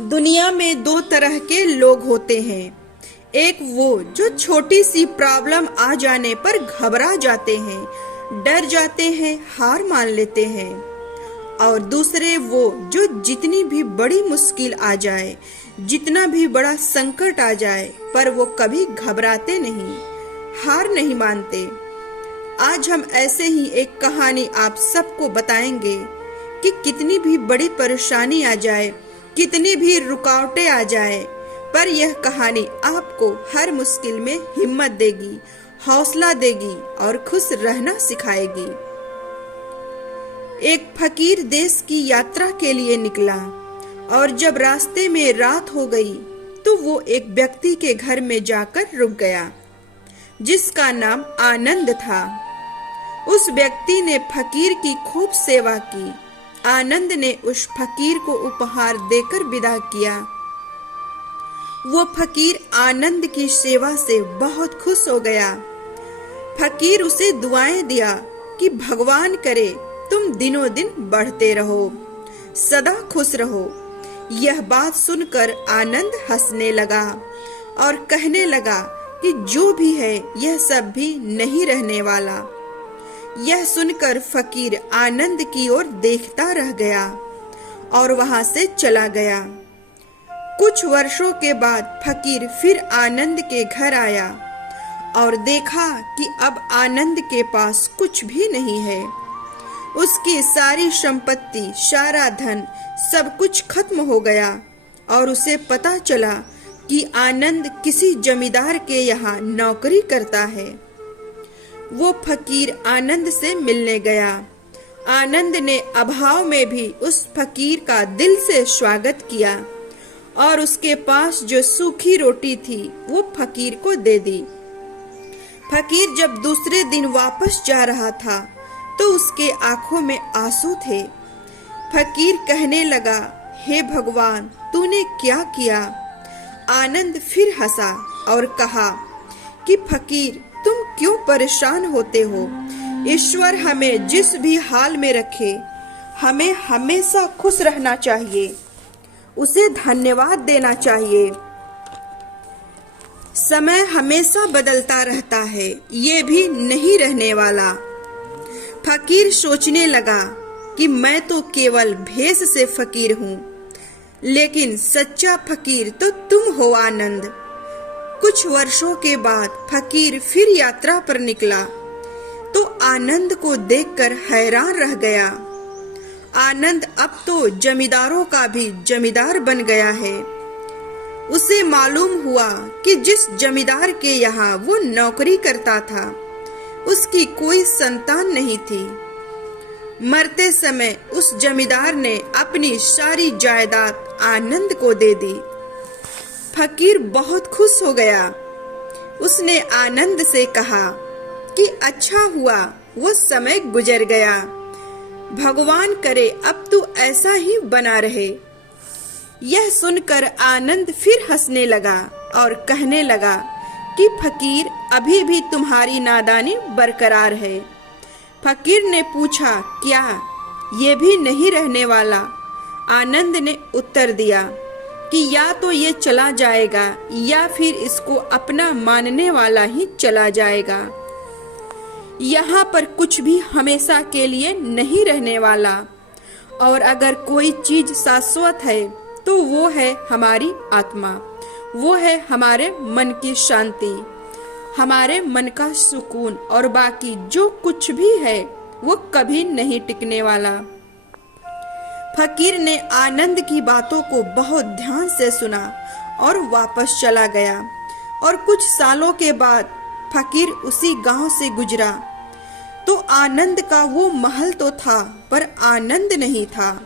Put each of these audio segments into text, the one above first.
दुनिया में दो तरह के लोग होते हैं। एक वो जो छोटी सी प्रॉब्लम आ जाने पर घबरा जाते हैं, डर जाते हैं, हार मान लेते हैं। और दूसरे वो जो जितनी भी बड़ी मुश्किल आ जाए, जितना भी बड़ा संकट आ जाए, पर वो कभी घबराते नहीं, हार नहीं मानते। आज हम ऐसे ही एक कहानी आप सबको बताएंगे कि कितनी भी बड़ी परेशानी आ जाए, कितनी भी रुकावटें आ जाए, पर यह कहानी आपको हर मुश्किल में हिम्मत देगी, हौसला देगी और खुश रहना सिखाएगी। एक फकीर देश की यात्रा के लिए निकला और जब रास्ते में रात हो गई तो वो एक व्यक्ति के घर में जाकर रुक गया, जिसका नाम आनंद था। उस व्यक्ति ने फकीर की खूब सेवा की। आनंद ने उस फकीर को उपहार देकर विदा किया। वो फकीर आनंद की सेवा से बहुत खुश हो गया। फकीर उसे दुआएं दिया कि भगवान करे तुम दिनों दिन बढ़ते रहो, सदा खुश रहो। यह बात सुनकर आनंद हंसने लगा और कहने लगा कि जो भी है यह सब भी नहीं रहने वाला। यह सुनकर फकीर आनंद की ओर देखता रह गया और वहां से चला गया। कुछ वर्षों के बाद फकीर फिर आनंद के घर आया और देखा कि अब आनंद के पास कुछ भी नहीं है। उसकी सारी संपत्ति, सारा धन, सब कुछ खत्म हो गया और उसे पता चला कि आनंद किसी जमींदार के यहाँ नौकरी करता है। वो फकीर आनंद से मिलने गया। आनंद ने अभाव में भी उस फकीर का दिल से स्वागत किया और उसके पास जो सूखी रोटी थी वो फकीर को दे दी। फकीर जब दूसरे दिन वापस जा रहा था तो उसके आंखों में आंसू थे। फकीर कहने लगा, हे भगवान, तूने क्या किया? आनंद फिर हंसा और कहा कि फकीर, तुम क्यों परेशान होते हो? ईश्वर हमें जिस भी हाल में रखे, हमें हमेशा खुश रहना चाहिए, उसे धन्यवाद देना चाहिए। समय हमेशा बदलता रहता है, ये भी नहीं रहने वाला। फकीर सोचने लगा कि मैं तो केवल भेष से फकीर हूँ, लेकिन सच्चा फकीर तो तुम हो आनंद। कुछ वर्षों के बाद फकीर फिर यात्रा पर निकला तो आनंद को देखकर हैरान रह गया। आनंद अब तो जमींदारों का भी जमींदार बन गया है। उसे मालूम हुआ कि जिस जमींदार के यहाँ वो नौकरी करता था उसकी कोई संतान नहीं थी। मरते समय उस जमींदार ने अपनी सारी जायदाद आनंद को दे दी। फकीर बहुत खुश हो गया। उसने आनंद से कहा कि अच्छा हुआ वो समय गुजर गया, भगवान करे अब तू ऐसा ही बना रहे। यह सुनकर आनंद फिर हंसने लगा और कहने लगा कि फकीर, अभी भी तुम्हारी नादानी बरकरार है। फकीर ने पूछा, क्या ये भी नहीं रहने वाला? आनंद ने उत्तर दिया कि या तो ये चला जाएगा या फिर इसको अपना मानने वाला ही चला जाएगा। यहाँ पर कुछ भी हमेशा के लिए नहीं रहने वाला, और अगर कोई चीज शाश्वत है तो वो है हमारी आत्मा, वो है हमारे मन की शांति, हमारे मन का सुकून, और बाकी जो कुछ भी है वो कभी नहीं टिकने वाला। फकीर ने आनंद की बातों को बहुत ध्यान से सुना और वापस चला गया। और कुछ सालों के बाद फकीर उसी गांव से गुजरा तो आनंद का वो महल तो था, पर आनंद नहीं था।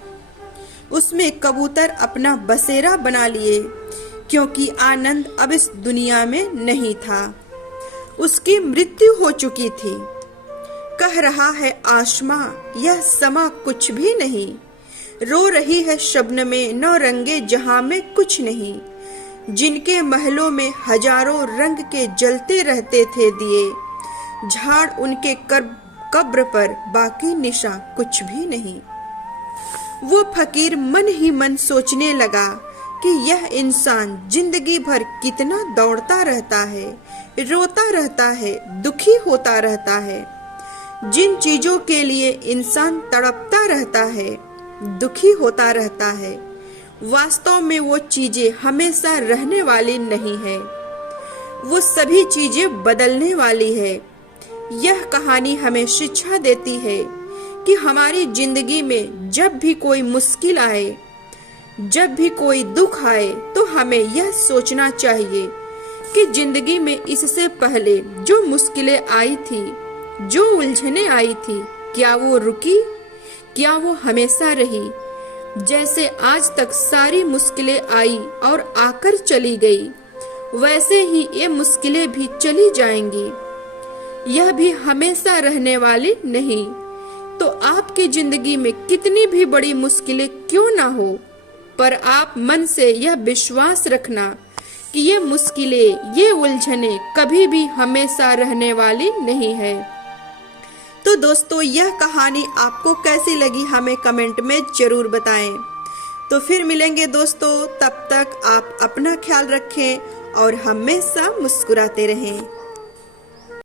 उसमें कबूतर अपना बसेरा बना लिए, क्योंकि आनंद अब इस दुनिया में नहीं था। उसकी मृत्यु हो चुकी थी। कह रहा है आसमां, यह समा कुछ भी नहीं। रो रही है शबनमें नौ रंगे जहां में कुछ नहीं। जिनके महलों में हजारों रंग के जलते रहते थे दिए, झाड़ उनके कब्र पर बाकी निशा कुछ भी नहीं। वो फकीर मन ही मन सोचने लगा कि यह इंसान जिंदगी भर कितना दौड़ता रहता है, रोता रहता है, दुखी होता रहता है। जिन चीजों के लिए इंसान तड़पता रहता है, दुखी होता रहता है, वास्तव में वो चीजें हमेशा रहने वाली नहीं है। वो सभी चीजें बदलने वाली है। यह कहानी हमें शिक्षा देती है कि हमारी जिंदगी में जब भी कोई मुश्किल आए, जब भी कोई दुख आए, तो हमें यह सोचना चाहिए कि जिंदगी में इससे पहले जो मुश्किलें आई थी, जो उलझने आई थी, क्या वो रुकी? क्या वो हमेशा रही? जैसे आज तक सारी मुश्किलें आई और आकर चली गई, वैसे ही ये मुश्किलें भी चली जाएंगी। यह भी हमेशा रहने वाली नहीं। तो आपकी जिंदगी में कितनी भी बड़ी मुश्किलें क्यों ना हो, पर आप मन से यह विश्वास रखना कि ये मुश्किलें, ये उलझने कभी भी हमेशा रहने वाली नहीं है। तो दोस्तों, यह कहानी आपको कैसी लगी हमें कमेंट में जरूर बताएं। तो फिर मिलेंगे दोस्तों, तब तक आप अपना ख्याल रखें और हमेशा मुस्कुराते रहें।